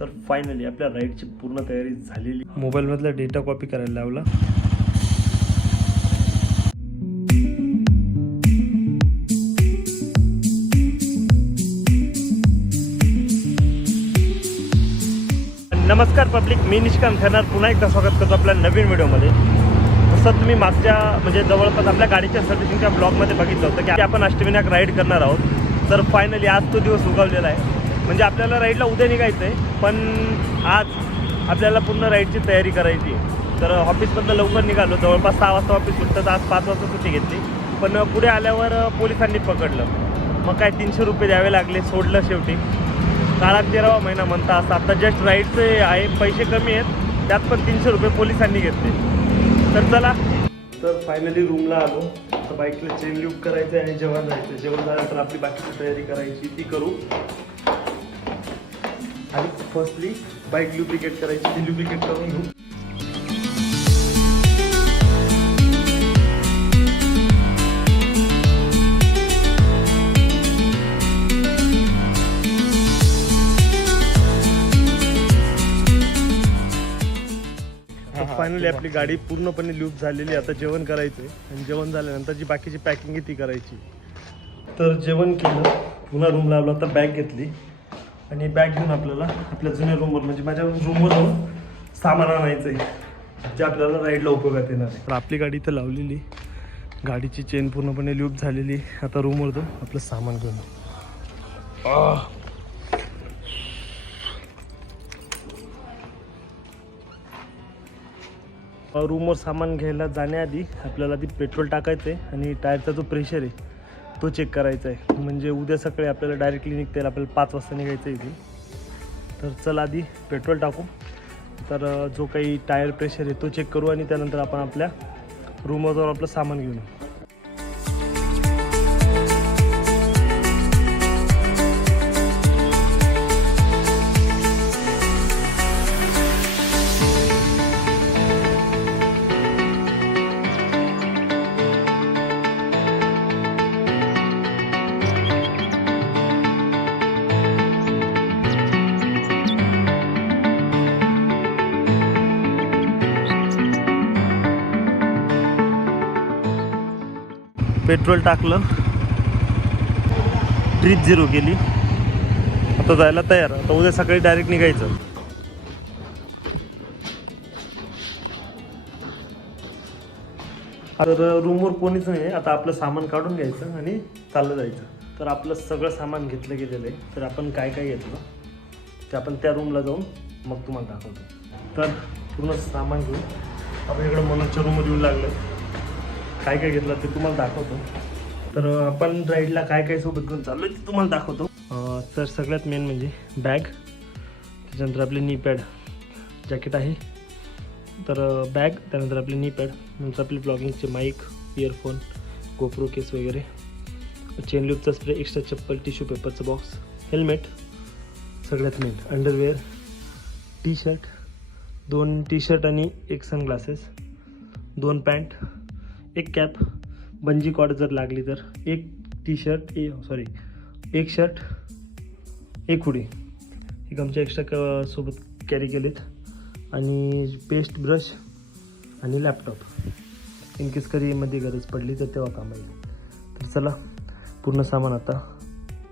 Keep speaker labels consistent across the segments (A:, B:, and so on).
A: तर फायनली आपल्या राईडची पूर्ण तयारी झालेली. मोबाईलमधला डेटा कॉपी करायला लावला. नमस्कार पब्लिक मी निष्काम ठरणार पुन्हा एकदा स्वागत करतो आपल्या नवीन व्हिडिओमध्ये. जसं तुम्ही मागच्या म्हणजे जवळपास आपल्या गाडीच्या सर्व्हिसिंगच्या ब्लॉगमध्ये बघितलं होतं की आपण अष्टविनायक राईड करणार आहोत. तर फायनली आज तो दिवस उगवलेला आहे. म्हणजे आपल्याला राईडला उद्या निघायचं आहे पण आज आपल्याला पूर्ण राईडची तयारी करायची आहे. तर ऑफिसमधनं लवकर निघालो. जवळपास सहा वाजता ऑफिस सुटतं तर आज पाच वाजता सुट्टी घेतली. पण पुढे आल्यावर पोलिसांनी पकडलं. मग काय तीनशे रुपये द्यावे लागले सोडलं शेवटी. काळात तेरावा महिना म्हणता असं. आता जस्ट राईडचे आहे पैसे कमी आहेत. त्यात पण तीनशे रुपये पोलिसांनी घेतले. तर चला. तर फायनली रूमला आलो. तर बाईकला चेन लूप करायचं आणि जेवण जायचं जेवण झालं तर आपली बाकीची तयारी करायची ती करू. आणि फर्स्टली बाईक लुब्रिकेट करायची ती लुब्रिकेट करून घेऊ. फायनली आपली गाडी पूर्णपणे लूप झालेली. आता जेवण करायचं आणि जेवण झाल्यानंतर जी बाकीची पॅकिंग आहे ती करायची. तर जेवण केलं. पुन्हा रूमला आलो. आता बॅग घेतली. आणि बॅग घेऊन आपल्याला आपल्या जुन्या रूमवर म्हणजे माझ्या रूमवर जाऊन सामान आणायचं आहे जे आपल्याला राईडला उपयोगात येणार आहे. तर आपली गाडी तर लावलेली. गाडीची चेन पूर्णपणे लूप झालेली. आता रूमवर जाऊन आपलं सामान घेऊन रूमवर सामान घ्यायला जाण्याआधी आपल्याला आधी पेट्रोल टाकायचं आहे आणि टायरचा जो प्रेशर आहे तो चेक करायचा आहे. म्हणजे उद्या सकाळी आपल्याला डायरेक्टली निघता येईल. आपल्याला पाच वाजता निघायचं आहे इथे. तर चल आधी पेट्रोल टाकू. तर जो काही टायर प्रेशर आहे तो चेक करू आणि त्यानंतर आपण आपल्या रूमवर आपलं सामान घेऊन येऊ. पेट्रोल टाकलं. ट्रीप झिरो केली. आता जायला तयार. आता उद्या सकाळी डायरेक्ट निघायचं. तर रूमवर कोणीच नाही आहे आता आपलं सामान काढून घ्यायचं आणि चाललं जायचं. तर आपलं सगळं सामान घेतलं गेलेलं आहे. तर आपण काय काय घेतलं? ते आपण त्या रूमला जाऊन मग तुम्हाला दाखवतो. तर पूर्ण सामान घेऊन आपण इकडं मनोजच्या रूमवर येऊन लागलं काय काय घेतलं ते तुम्हाला दाखवतो. तर आपण राईडला काय काय सोबत घेऊन चाललो ते तुम्हाला दाखवतो. तर सगळ्यात मेन म्हणजे बॅग त्याच्यानंतर आपले नी पॅड जॅकेट आहे. तर बॅग त्यानंतर आपले नी पॅड नंतर आपले ब्लॉगिंगचे माईक इयरफोन गोप्रो केस वगैरे. चेन लूपचा स्प्रे एक्स्ट्रा चप्पल टिश्यू पेपरचं बॉक्स हेल्मेट सगळ्यात मेन अंडरवेअर टी शर्ट दोन टी शर्ट आणि एक सनग्लासेस दोन पॅन्ट एक कॅप बंजी कॉर्ड जर लागली तर. एक टी शर्ट ए सॉरी एक शर्ट एक हुडी एक आमच्या एक्स्ट्रा क सोबत कॅरी केलेत. आणि पेस्ट ब्रश आणि लॅपटॉप इनकेस करीमध्ये गरज पडली तर तेव्हा काम येईल तर चला पूर्ण सामान आता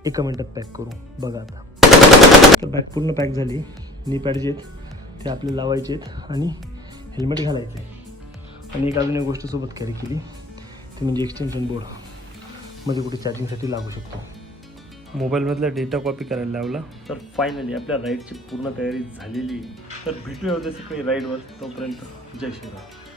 A: एका मिनटात पॅक करू. बघा आता. तर बॅग पूर्ण पॅक झाली. नी पॅड जे आहेत. ते आपले लावायचे आहेत. आणि हेल्मेट घालायचे. आहे आणि एक अजून एक गोष्ट सोबत कॅरी केली ती म्हणजे एक्सटेन्शन बोर्डमध्ये कुठे चार्जिंगसाठी लागू शकतो. मोबाईलमधला डेटा कॉपी करायला लावला. तर फायनली आपल्या राईडची पूर्ण तयारी झालेली तर भेटूया उद्या सकाळी राईडवर तोपर्यंत. जय श्रीराम.